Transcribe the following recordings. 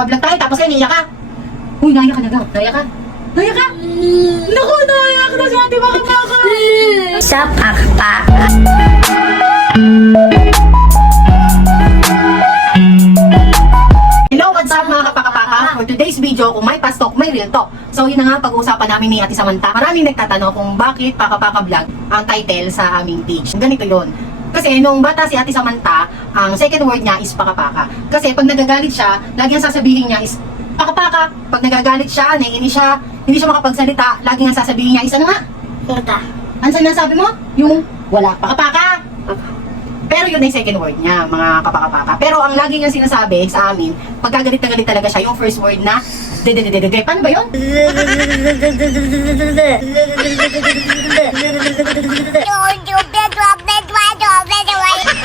Nagbablog tayo, tapos kayo niiyak ka. Uy, naiyak ka na daw. Naiyak ka? Naiyak ka? Naku, naiyak na si ate Pakapaka. Sa pakpak. Hello, what's up mga kapakapaka? For today's video, kung may fast talk, may real talk. So yun na nga, pag-uusapan namin ni Ate Samantha. Maraming nagtatanong kung bakit Pakapaka Vlog ang title sa aming page. Ganito yun. Kasi nung bata si Ate Samantha, ang second word niya is pakapaka. Kasi pag nagagalit siya, lagi ang sasabihin niya is pakapaka. Pag nagagalit siya, naiinis siya, hindi siya makapagsalita, lagi ang sasabihin niya is ano nga? Puta. Ano sinasabi mo? Yung wala, pakapaka. Pero yun ay second word niya, mga kapakapaka. Pero ang lagi niyang sinasabi sa amin, pagkagalit na galit talaga siya, yung first word na de. Paano ba yun?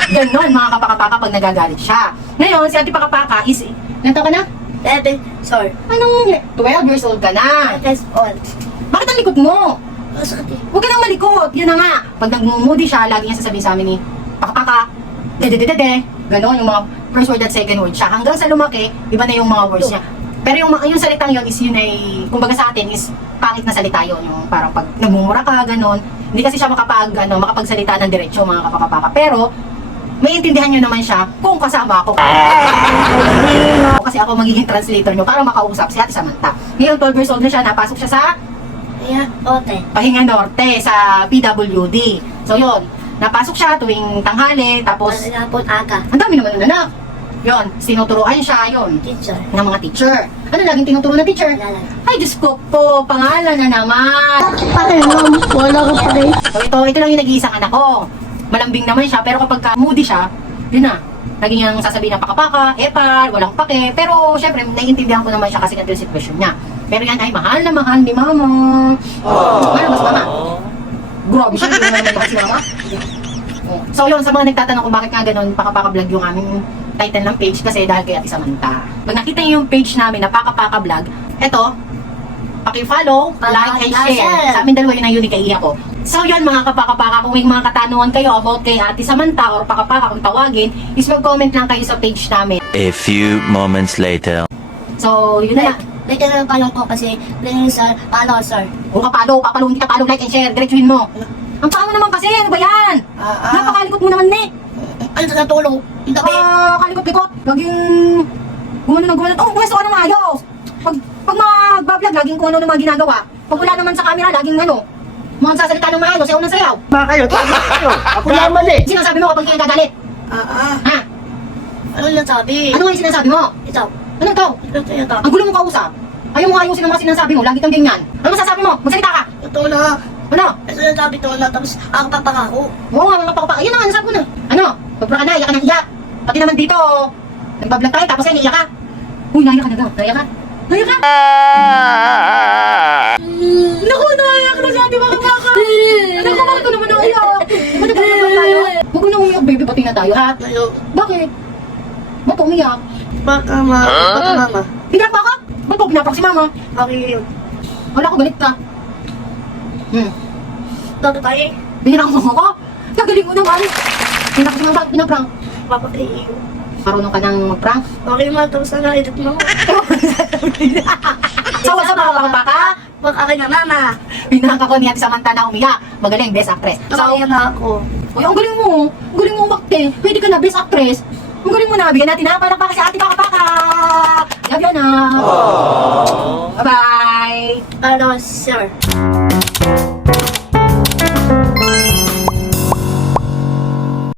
Ganon mga kapakapaka pag nagagalit siya. Ngayon, si Ate Pakapaka is, nanto ka na? 11, sorry. Anong 12 years old ka na? 11 old. Bakit ang likod mo? Masakit eh. Huwag ka nang malikot. Yun na nga. Pag nagmumudi siya, lagi niya sasabihin sa amin ni Pakapaka, de. Ganon yung mga first word at second word siya. Hanggang sa lumaki, iba na yung mga words niya. Pero yung salitang yun is yun ay, kumbaga sa atin is pangit na salita yun. Yung parang pag nagmumura ka, ganon. Hindi kasi siya makapagsalita ng diretsyo mga kapakapaka. Pero, may intindihan nyo naman siya kung kasama ako. Kasi ako magiging translator nyo para makausap si Ate Samantha. Ngayon, 12 years old na siya, napasok siya sa Ayan, ote. Pahinga Norte sa PWD. So yun, napasok siya tuwing tanghali, tapos Malapot aga. ang dami naman ng anak. Yun, tinuturuan siya, yun, Teacher. ng mga teacher. Ano laging tinuturo ng teacher? Lalan. Ay, Diyos ko po, pangalan na naman. Pakinom. Wala ka pa rin. So ito lang yung nag-iisang anak ko. Malambing naman siya, pero kapag moody siya, yun na. Lagi niyang sasabihin ng pakapaka, epal, walang pake. Pero syempre, naiintindihan ko naman siya kasi ganito yung sitwasyon niya. Pero yan ay mahal na mahal ni mama. Mahal ba si mama? Grabe siya, hindi naman mahal si mama. So yun, sa mga nagtatanong kung bakit nga ganun, Pakapaka Vlog yung aming title ng page kasi dahil kay Ate Samantha. Pag nakita niyo yung page namin na Pakapaka Vlog, eto, paki-follow, like, and share. Sa amin dalawa yun ang unique idea ko. So yun mga kapakapaka, kung may mga katanungan kayo about kay Ate Samantha or Pakapaka kung tawagin, is mag-comment lang kayo sa page namin. A few moments later. So yun na lang. Like na lang po kasi lang sa palo, sir. Kung kapalo, papalo, hindi ka palo, like and share, diretsuhin mo. Ang paa mo naman kasi, ano ba yan? Napakalikot mo naman Ano sa tulong? Yung gabi. kalikot-likot. Laging gumano. Oh, pwesto ka ng ayos. Pag mag-vlog, laging kung ano ng mga ginagawa. Pag wala naman sa camera, laging mga sasalita ng maayos, sayaw ng sayaw. Ba kayo? Tama kayo. Ako naman eh. Sinasabi mo kapag hindi nagagalit. Ha? Ano yung sabi? Ano nga yung sinasabi mo? Ito. Ano to? Ito. Ang gulo mo kausap. Ayaw mo ayusin ang mga sinasabi mo, lagi kang ganyan. Ano masasabi mo? Magsalita ka. Ito na. Ano? Ito yung sabi ito na. Tapos ako papakako. Oo nga, mga pakapaka. Yan na, nasabi ko na. Ano? Pagpura ka na, iyak ka ng iyak. Pati naman dito, nagbablog tayo, tapos yan, iyak ka. Uy, naiyak ka na daw. Naiyak ka? Naiyak ka? Naku, naiyak na si Ate Pakapaka. Naku, bakit ko naman naiyak? Ba't nagbablog tayo? Huwag mo na umiyak, baby. Pati na tayo, ha? Ano? Bakit? Ba't umiyak? Baka mama. Pinrak ba ka? Ba't po pinaprak si mama? Okay yun. Wala ko, galit ka. Toto tayo. Binirang mo ko? Gagaling mo naman. Pinrak si mama, bakit pinaprank? Papatay yun. Marunong ka nang mag-prank? Okay ma, tapos na edit mo. So, what's up mga Pakapaka? Baka akin na mama. Pinaka ko ni Ate Samantha na umiyak. Magaling, best actress. So, Nakaya na ako. uy, ang galing mo. Ang galing mo umakte. Pwede ka na, best actress. Ang galing mo na. Bigyan natin na palakpakan si Ate Pakapaka. Love you na. Bye-bye. Ano, sir?